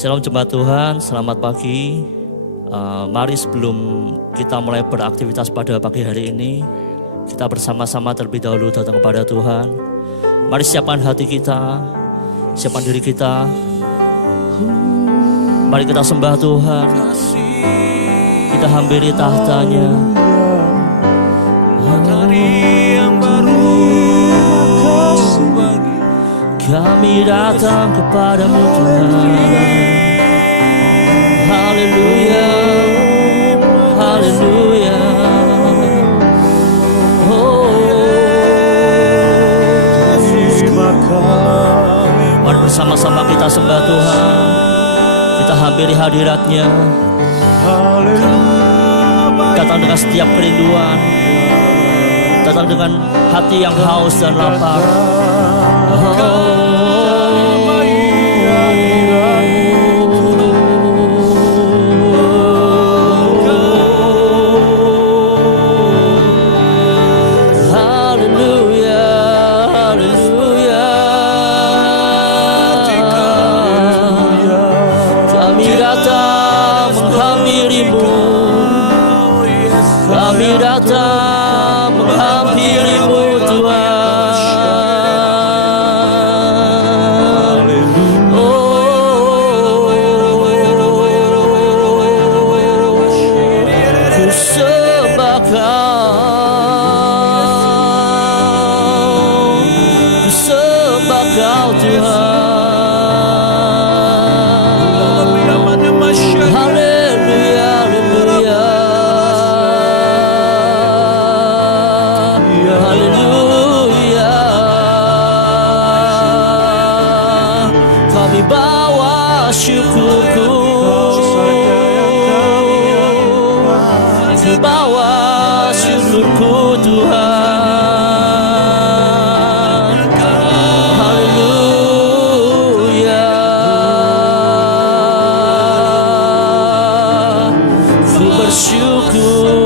Shalom jemaat Tuhan, selamat pagi. Mari sebelum kita mulai beraktivitas pada pagi hari ini, kita bersama-sama terlebih dahulu datang kepada Tuhan. Mari siapkan hati kita, siapkan diri kita. Mari kita sembah Tuhan, kita hampiri tahtanya. Hari yang baru bagi kami datang kepadamu Tuhan. Haleluya, haleluya. Oh, mari bersama-sama kita sembah Tuhan. Kita hampiri hadirat-Nya. Datang dengan setiap kerinduan, datang dengan hati yang haus dan lapar. Kami datang menghampirimu Tuhan. Ku sembah Kau Tuhan. Syukurku ku bawa syukurku Tuhan. Haleluya. Ku bersyukur.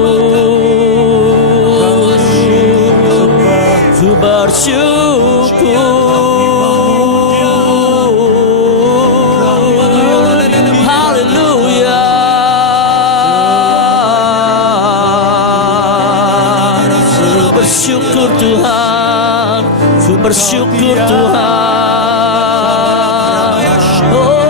Bersyukur Tuhan, ku bersyukur Tuhan. Oh,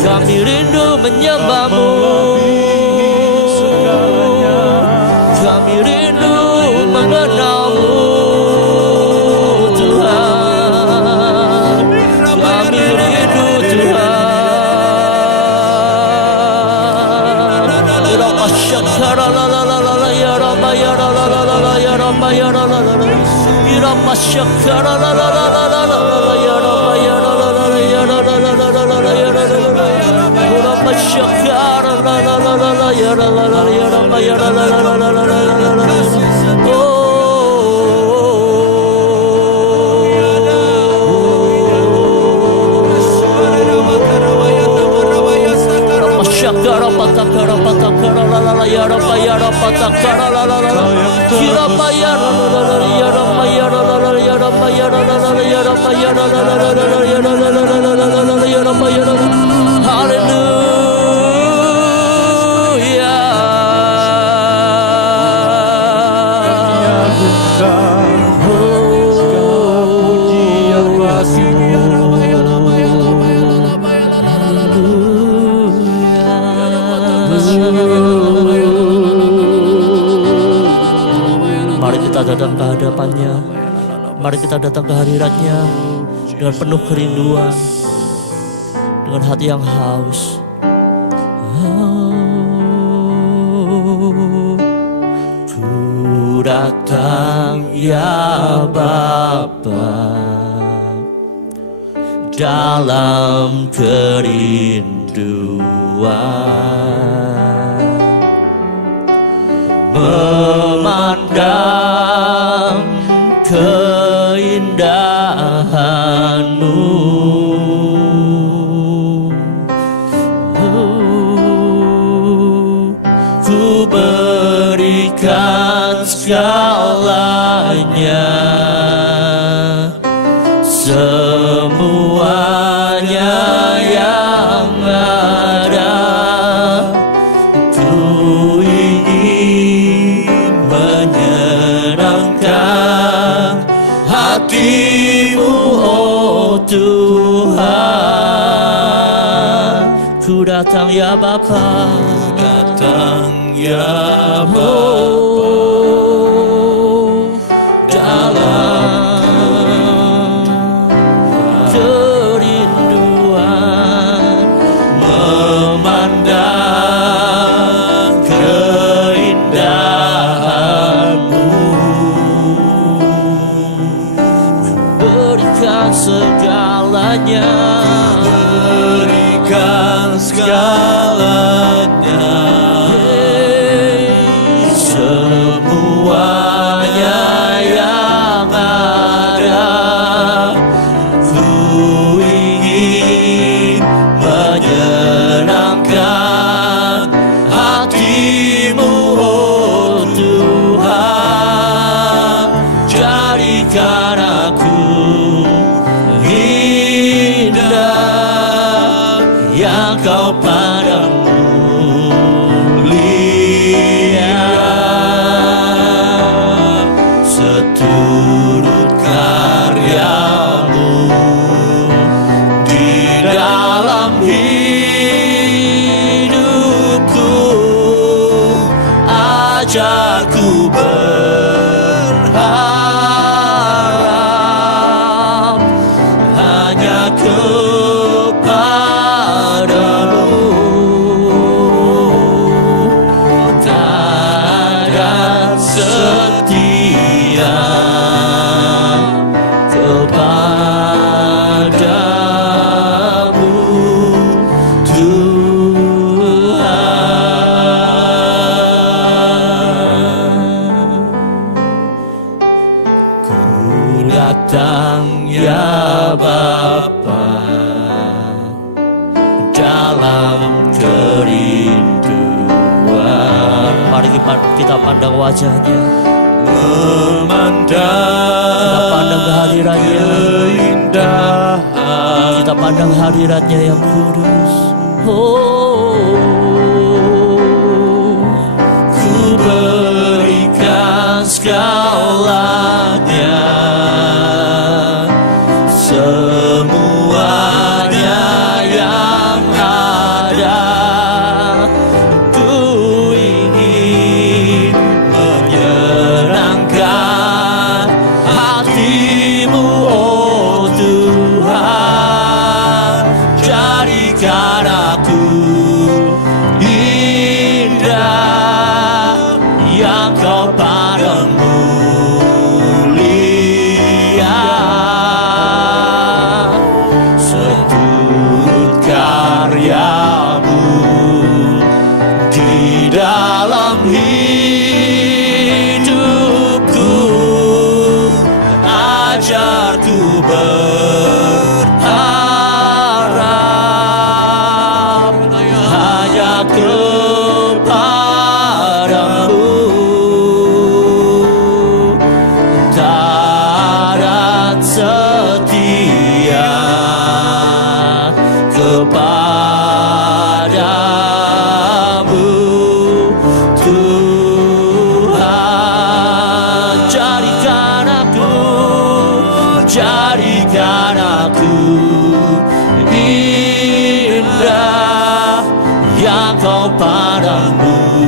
kami rindu menyembah-Mu, kami rindu mengenal-Mu Tuhan, kami rindu Tuhan. Syakara la la la la la ya Rabba ya la la la la la ya Rabba ya la la la la ya Rabba syakara la la la la la la ya Rabba ya la la la la ya la la la la la ya la la la ya Rabba syakara la la la la la ya la la la ya Rabba ya la la la la la la. Syakara patakara patakara la la la ya Rabba patakara la la la la ya Rabba ya la la la la ya Rabba ya la la la ya Rabba ya la la la ya Rabba ya la la la ya la la la ya Rabba ya la la. Haleluya. Mari kita datang ke hadapan-Nya, mari kita datang ke hadirat-Nya dengan penuh kerinduan, dengan hati yang haus. Ku datang ya Bapa dalam kerinduan, memandang keindahan-Mu. Ku berikan segalanya. hatimu, oh Tuhan. Ku datang ya Bapa, datang ya Bapa, dalam kerinduan memandang keindahan-Mu, berikan segalanya, berikan segalanya, semuanya yang ada. Ku ingin menyenangkan hatimu, oh Tuhan. Jadikan aku indah yang Kau pandang mulia, seturut karya-Mu di dalam hidupku. Ajarku berharap hanya kepada-Mu, dan setia kepada-Mu, Tuhan. Ku datang ya Bapa, dalam kerinduan. Mari kita pandang wajah-Nya, kita pandang kehadiran-Nya, keindahan, kita pandang hadirat-Nya yang kudus. Oh, ku berikan segalanya, semuanya yang ada. Ku ingin menyenangkan hatimu, oh Tuhan. Jadikan aku indah yang Kau pandang mulia, seturut karya-Mu di dalam hidupku. Ajarku berharap hanya kepada-Mu, dan setia kepada-Mu, Tuhan. Jadikan aku indah yang Kau pandang mulia,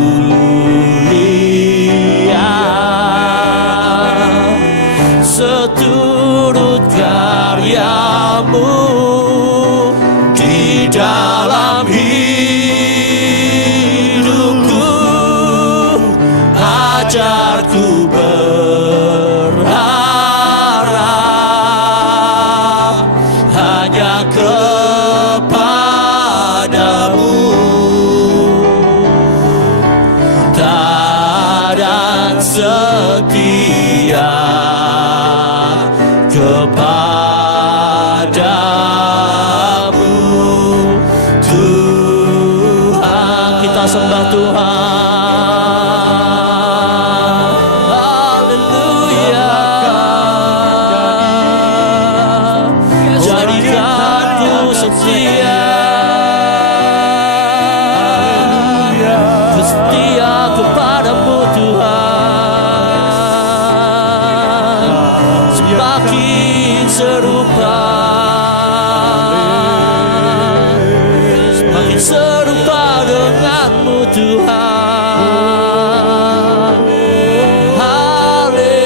seturut karya-Mu di dalam hidupku. Ajarku berharap hanya kepada-Mu, dan setia kepada-Mu, Tuhan. serupa, semakin serupa denganmu Tuhan. Haleluya,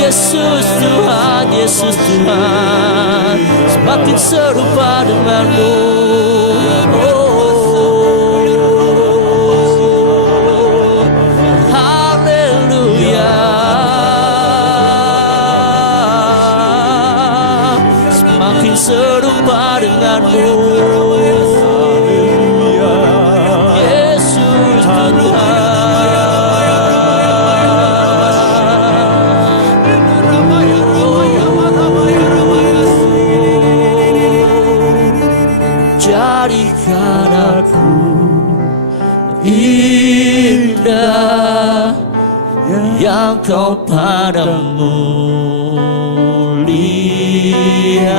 Yesus Tuhan, Yesus Tuhan, semakin serupa denganmu. Haleluya, semakin serupa denganmu. Yesus Tuhan. Jadikan aku indah yang kau padamu lihat,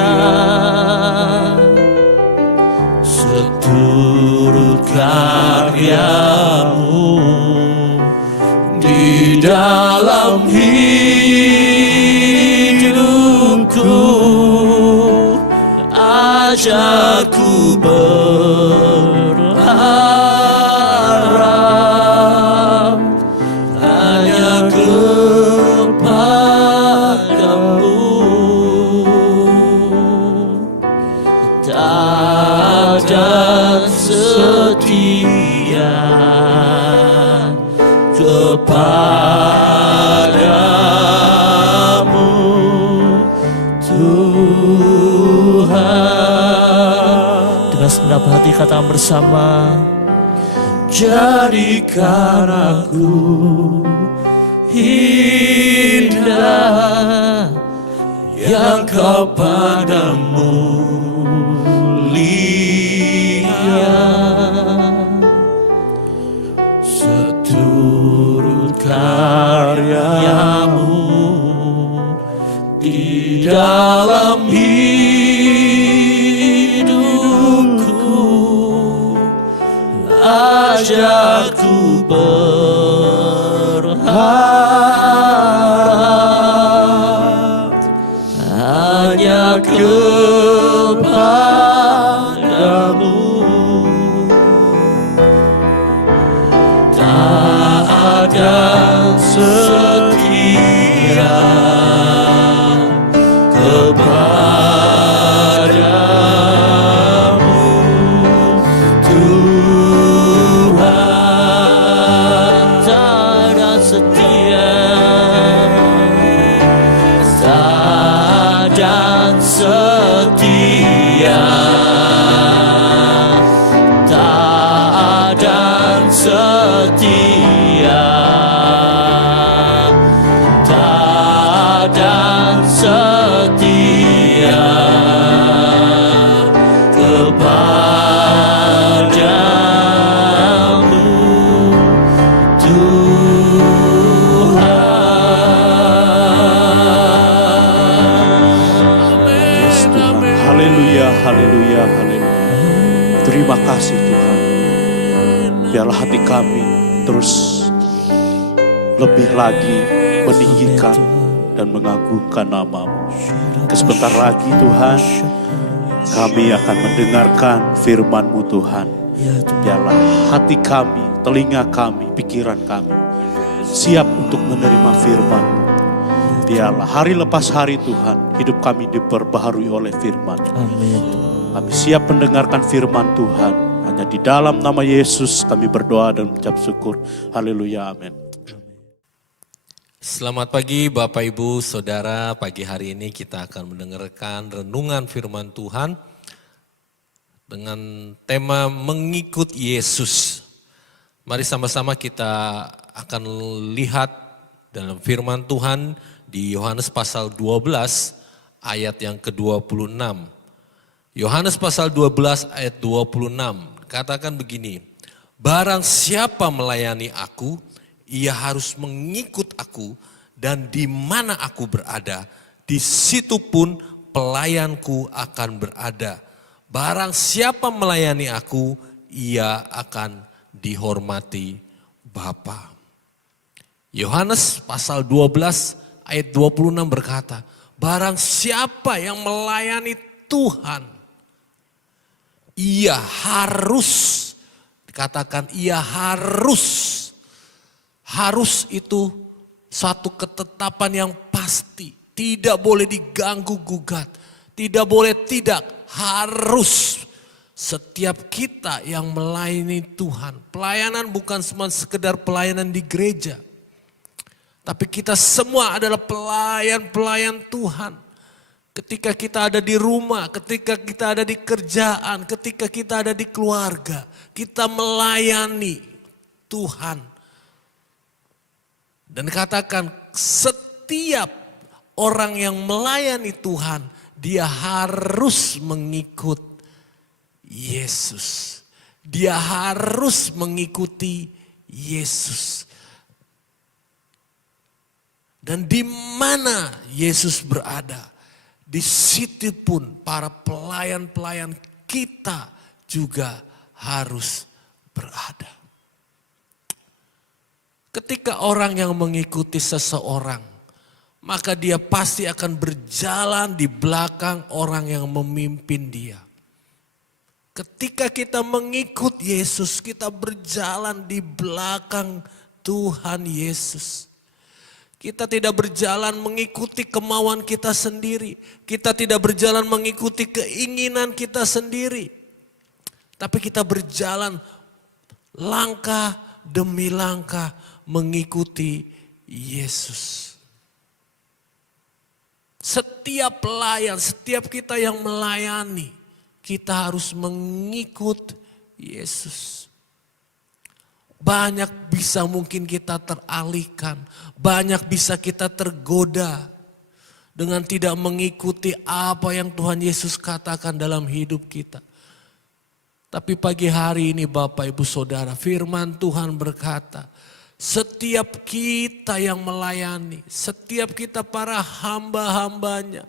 seturut karyamu di dalam hidupku. Ajarku berharap hanya kepadamu, taat dan setia kepadamu Tuhan. Dengan segenap hati katakan bersama, jadikan aku indah yang kau padamu lihat, seturut karyamu di dalam hidupku. Ajarku berharap hanya kepadamu, taat dan setia kepadamu Tuhan. Taat dan setia, taat dan setia, taat dan setia, taat dan setia kepadamu Tuhan. Haleluya, haleluya, haleluya. Terima kasih Tuhan. Biarlah hati kami terus lebih lagi meninggikan dan mengagungkan nama-Mu. Sebentar lagi Tuhan, kami akan mendengarkan firman-Mu Tuhan. Biarlah hati kami, telinga kami, pikiran kami siap untuk menerima firman-Mu. Biarlah hari lepas hari Tuhan, hidup kami diperbaharui oleh firman. Amin. Kami siap mendengarkan firman Tuhan. Hanya di dalam nama Yesus kami berdoa dan mengucap syukur. Haleluya, amin. Selamat pagi Bapak Ibu Saudara, pagi hari ini kita akan mendengarkan renungan firman Tuhan dengan tema mengikut Yesus. Mari sama-sama kita akan lihat dalam firman Tuhan di Yohanes pasal 12 ayat yang ke-26. Yohanes pasal 12 ayat 26 katakan begini, barang siapa melayani aku, ia harus mengikut aku, dan di mana aku berada, di situ pun pelayanku akan berada. Barang siapa melayani aku, ia akan dihormati Bapa. Yohanes pasal 12 ayat 26 berkata, barang siapa yang melayani Tuhan, ia harus, dikatakan ia harus itu satu ketetapan yang pasti, tidak boleh diganggu gugat, tidak boleh tidak, harus. Setiap kita yang melayani Tuhan, pelayanan bukan cuma sekedar pelayanan di gereja, tapi kita semua adalah pelayan-pelayan Tuhan. Ketika kita ada di rumah, ketika kita ada di kerjaan, ketika kita ada di keluarga, kita melayani Tuhan. Dan katakan setiap orang yang melayani Tuhan, dia harus mengikut Yesus. Dia harus mengikuti Yesus. Dan di mana Yesus berada, di situ pun para pelayan-pelayan kita juga harus berada. Ketika orang yang mengikuti seseorang, maka dia pasti akan berjalan di belakang orang yang memimpin dia. Ketika kita mengikut Yesus, kita berjalan di belakang Tuhan Yesus. Kita tidak berjalan mengikuti kemauan kita sendiri. Kita tidak berjalan mengikuti keinginan kita sendiri. Tapi kita berjalan langkah demi langkah mengikuti Yesus. Setiap pelayan, setiap kita yang melayani, kita harus mengikut Yesus. Banyak bisa mungkin kita teralihkan, banyak bisa kita tergoda dengan tidak mengikuti apa yang Tuhan Yesus katakan dalam hidup kita. Tapi pagi hari ini Bapak Ibu Saudara, firman Tuhan berkata, setiap kita yang melayani, setiap kita para hamba-hambanya,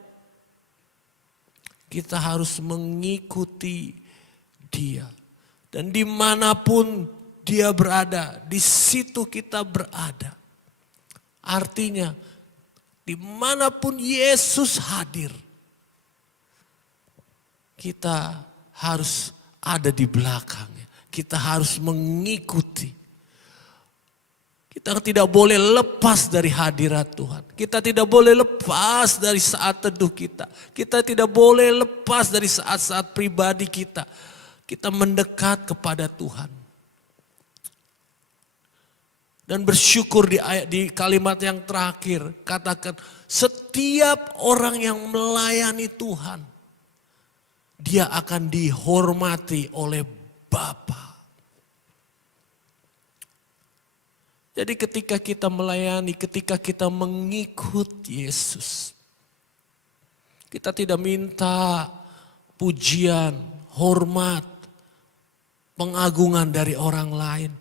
kita harus mengikuti Dia. Dan dimanapun Dia berada, di situ kita berada. Artinya, dimanapun Yesus hadir, kita harus ada di belakangnya. Kita harus mengikuti. Kita tidak boleh lepas dari hadirat Tuhan. Kita tidak boleh lepas dari saat teduh kita. Kita tidak boleh lepas dari saat-saat pribadi kita. Kita mendekat kepada Tuhan. Dan bersyukur di kalimat yang terakhir. Katakan, setiap orang yang melayani Tuhan, dia akan dihormati oleh Bapa. Jadi ketika kita melayani, ketika kita mengikut Yesus, kita tidak minta pujian, hormat, pengagungan dari orang lain.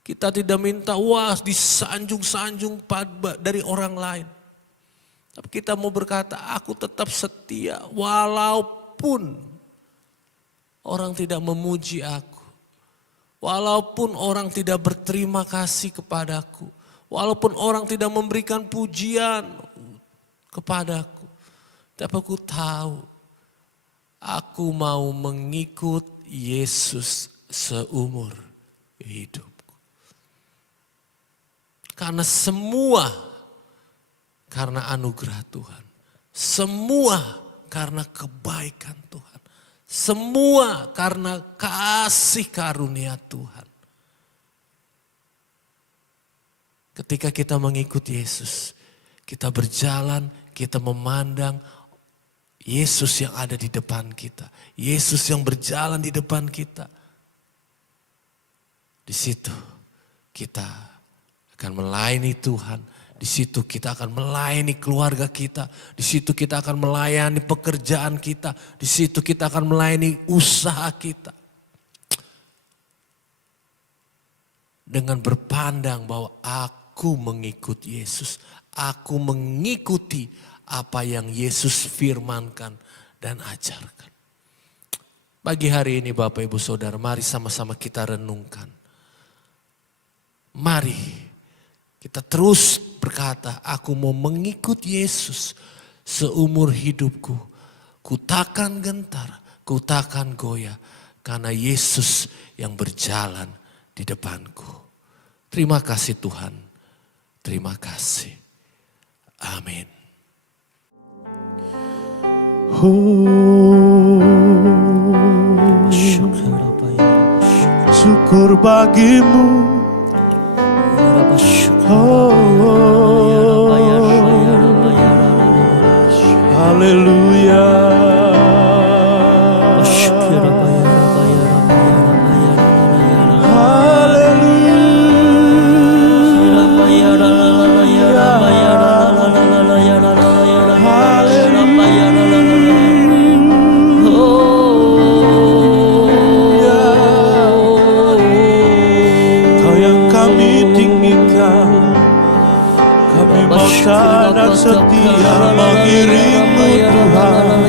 Kita tidak minta wah disanjung-sanjung dari orang lain. Tapi kita mau berkata, aku tetap setia walaupun orang tidak memuji aku. Walaupun orang tidak berterima kasih kepadaku. Walaupun orang tidak memberikan pujian kepadaku. Tapi aku tahu, aku mau mengikut Yesus seumur hidupku. Karena semua karena anugerah Tuhan. Semua karena kebaikan Tuhan. Semua karena kasih karunia Tuhan. Ketika kita mengikuti Yesus, kita berjalan, kita memandang Yesus yang ada di depan kita. Yesus yang berjalan di depan kita. Di situ kita akan melayani Tuhan. Di situ kita akan melayani keluarga kita. Di situ kita akan melayani pekerjaan kita. Di situ kita akan melayani usaha kita. Dengan berpandang bahwa aku mengikut Yesus. Aku mengikuti apa yang Yesus firmankan dan ajarkan. Pagi hari ini Bapak Ibu Saudara, mari sama-sama kita renungkan. Mari Kita terus berkata, aku mau mengikut Yesus seumur hidupku. Ku takkan gentar, ku takkan goyah. Karena Yesus yang berjalan di depanku. Terima kasih Tuhan. Terima kasih. Amin. Syukur bagimu. Haleluya. Dan setia mengiringmu Tuhan.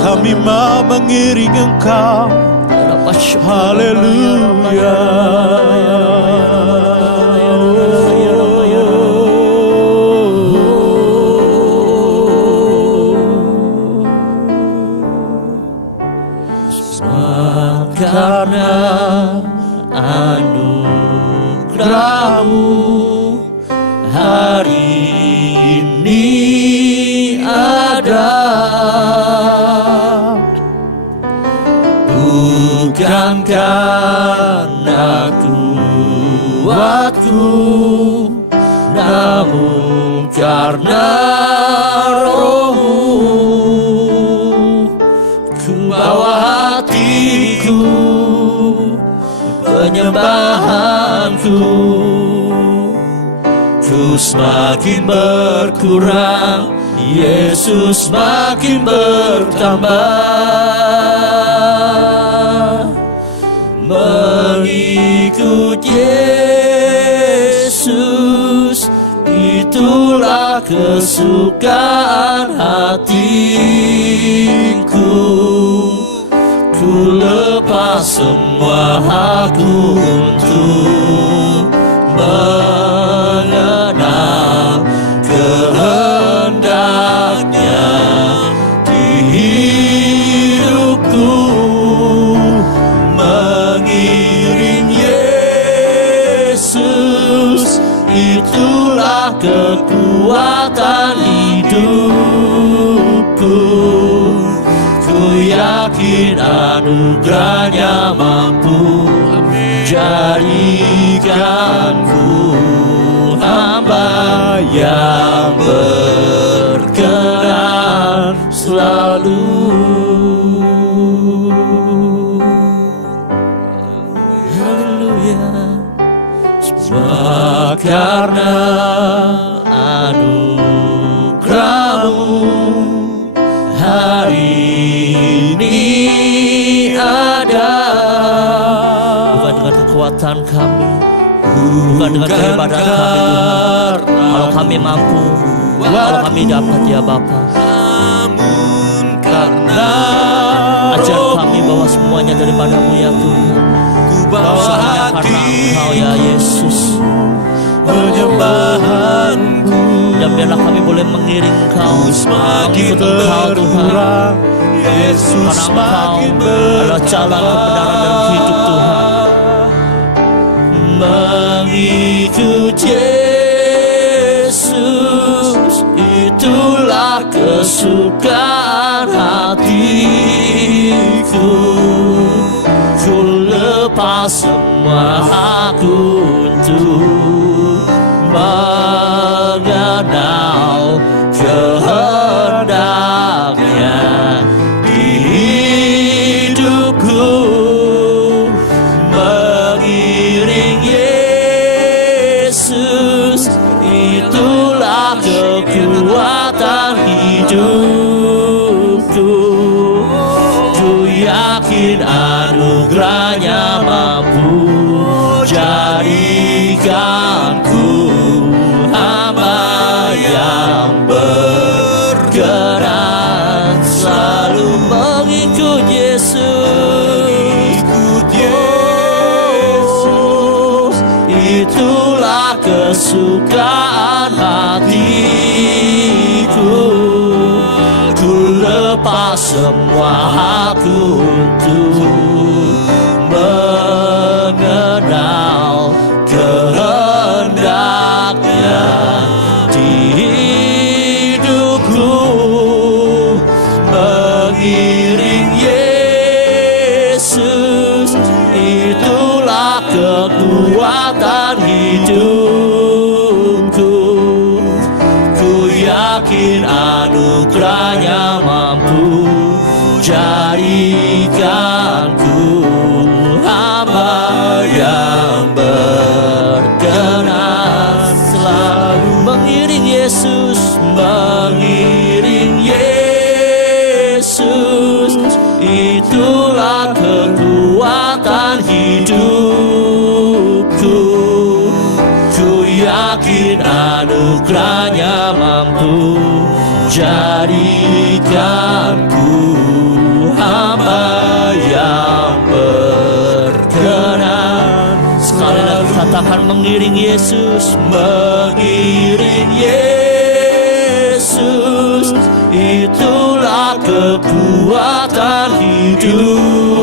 Kami mau mengiring Engkau. Haleluya. Karena anugerah-Mu hari ini ada, bukan karena kuatku, namun karena Roh-Mu. Ku bawa hatiku, penyembahanku, ku semakin berkurang, Yesus makin bertambah. Mengikut Yesus, itulah kesukaan hatiku. Ku lepas semua hakku untuk mengenal kehendaknya di hidupku. Mengiring Yesus, itulah kekuatan hidupku. Ku yakin anugerah-Nya mampu jadikanku hamba yang berkenan selalu. Haleluya. Semua karena anugerah-Mu hari ini ada. Bukan dengan kekuatan kami, bukan dengan kehebasan kami Tuhan. Kalau kami mampu, kalau kami dapat ya Bapa. Namun karena ajar kami bahwa semuanya daripada-Mu ya Tuhan. Semuanya karena Engkau ya Yesus. Penyembahanku, dan biarlah kami boleh mengiring Engkau, mengikut Engkau Tuhan. Yesus karena Engkau adalah jalan kebenaran dan hidup Tuhan. Mengikut Yesus, itulah kesukaan hatiku. Ku lepas semua hakku untuk mengenal kehendaknya di hidupku. Mengiring Yesus, itulah kekuatan hidupku. Ku yakin anugerah-Nya mampu jadikanku hamba yang berkenan selalu. Mengikut Yesus, itulah kesukaan hatiku. Ku lepas semua aku untuk mengenal kehendaknya di hidupku. Mengiring Yesus, itulah kekuatan hidupku. Ku yakin anugerahnya mampu jadikanku hamba yang berkenan. Selalu mengiring Yesus, mengiring Yesus, itulah kekuatan hidupku. Ku yakin anugerahnya mampu jadikanku hamba yang berkenan. Sekali lagi katakan mengiring Yesus, mengiring Yesus, itulah kekuatan hidupku.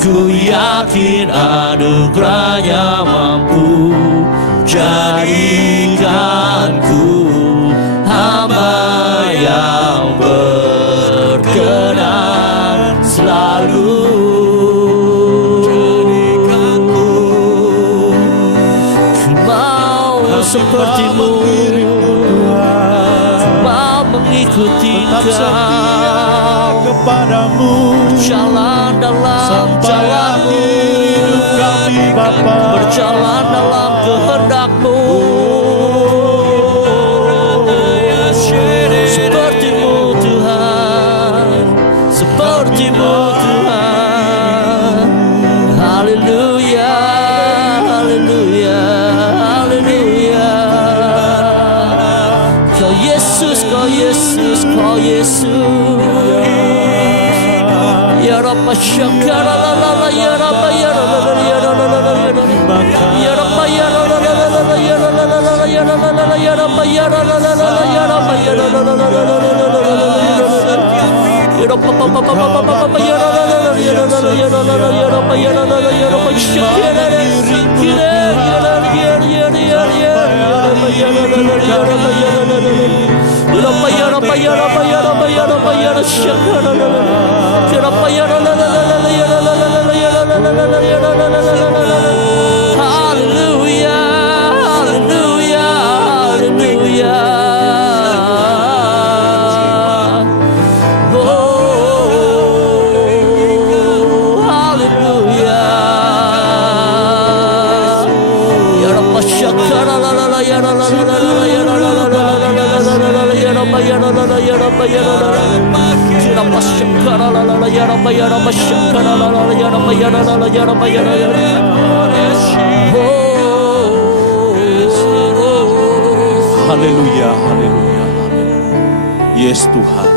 Ku yakin anugerahnya mampu jadikanku hamba yang berkenan selalu. Ku mau sepertimu, ku mau mengikuti Kau, kepadamu, berjalan dalam sampai jalanmu, hidup kami Bapa, berjalan dalam kehendak-Mu. Seperti-Mu Tuhan, seperti-Mu Tuhan. Haleluya, haleluya, haleluya. Kau Yesus, Kau Yesus, Kau Yesus. Ya Rabba syakara la la la, ya Rabba ya la la la, ya la la la la, ya Rabba ya la la la la, ya la la la la, ya la la la la, ya Rabba ya la la la la, ya Rabba ya la la la la, ya Rabba pa pa pa pa pa pa, ya la la la, ya la la la, ya la la la, ya Rabba ya la la la, ya Rabba syakara la kira ya la ya ya ya ya Rabba ya la la la, ya Rabba ya la la la, Rabba ya Rabba ya Rabba ya Rabba ya Rabba ya la syakara la la, ya Rabba ya la la la la, ya la la la la, ya la la la la, ya la la la la. Hallelujah, hallelujah, hallelujah. Oh, hallelujah. Ya Rabba syakara la la la, ya la la la la, ya la la la la, ya Rabba ya la la la, ya Rabba ya la la la. Ya Rabba syakara la la la, ya Rabba ya Rabba syakara la la la, ya Rabba ya la la la, ya Rabba ya la la la. haleluya, haleluya, haleluya. Yes Tuhan,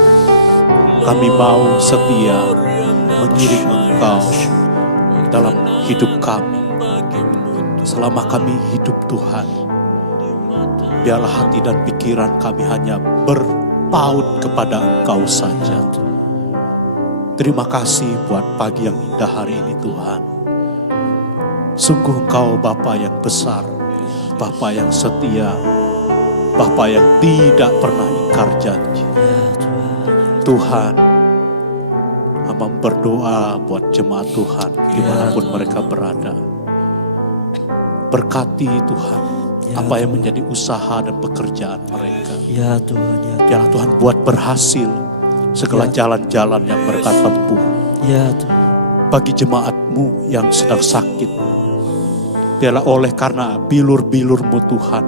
kami mau setia mengiring Engkau dalam hidup kami. Selama kami hidup Tuhan, biarlah hati dan pikiran kami hanya berpaut kepada Engkau saja. Terima kasih buat pagi yang indah hari ini Tuhan. Sungguh Engkau Bapa yang besar, Bapa yang setia, Bapa yang tidak pernah ingkar janji. Tuhan, hamba berdoa buat jemaat Tuhan dimanapun mereka berada. Berkati Tuhan apa yang menjadi usaha dan pekerjaan mereka. Ya Tuhan, ya Tuhan. Biarlah Tuhan buat berhasil segala jalan-jalan yang mereka tempuh. Ya Tuhan. Bagi jemaat-Mu yang sedang sakit, biarlah oleh karena bilur-bilur-Mu Tuhan,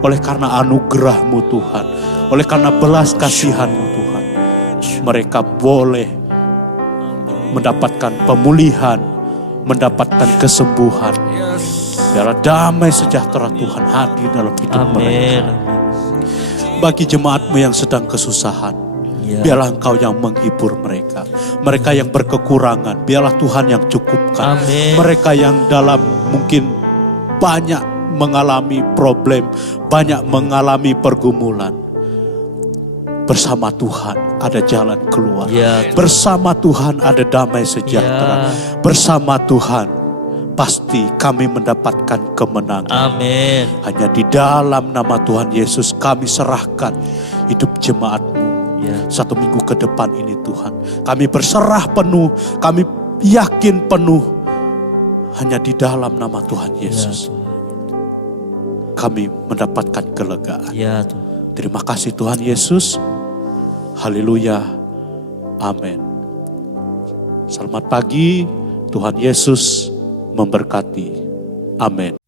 oleh karena anugerah-Mu Tuhan, oleh karena belas kasihan-Mu Tuhan, mereka boleh mendapatkan pemulihan, mendapatkan kesembuhan. Biarlah damai sejahtera Tuhan hadir dalam hidup mereka. Bagi jemaat-Mu yang sedang kesusahan, biarlah Engkau yang menghibur mereka. Mereka yang berkekurangan, biarlah Tuhan yang cukupkan. Amin. Mereka yang dalam mungkin banyak mengalami problem, banyak mengalami pergumulan. Bersama Tuhan ada jalan keluar. Ya, Bersama Tuhan ada damai sejahtera. Bersama Tuhan pasti kami mendapatkan kemenangan. Amin. Hanya di dalam nama Tuhan Yesus kami serahkan hidup jemaat-Mu. Ya. 1 minggu ke depan ini Tuhan. Kami berserah penuh, kami yakin penuh. Hanya di dalam nama Tuhan Yesus. Kami mendapatkan kelegaan. Ya Tuhan. Terima kasih Tuhan Yesus. Haleluya. Amin. Selamat pagi. Tuhan Yesus memberkati. Amin.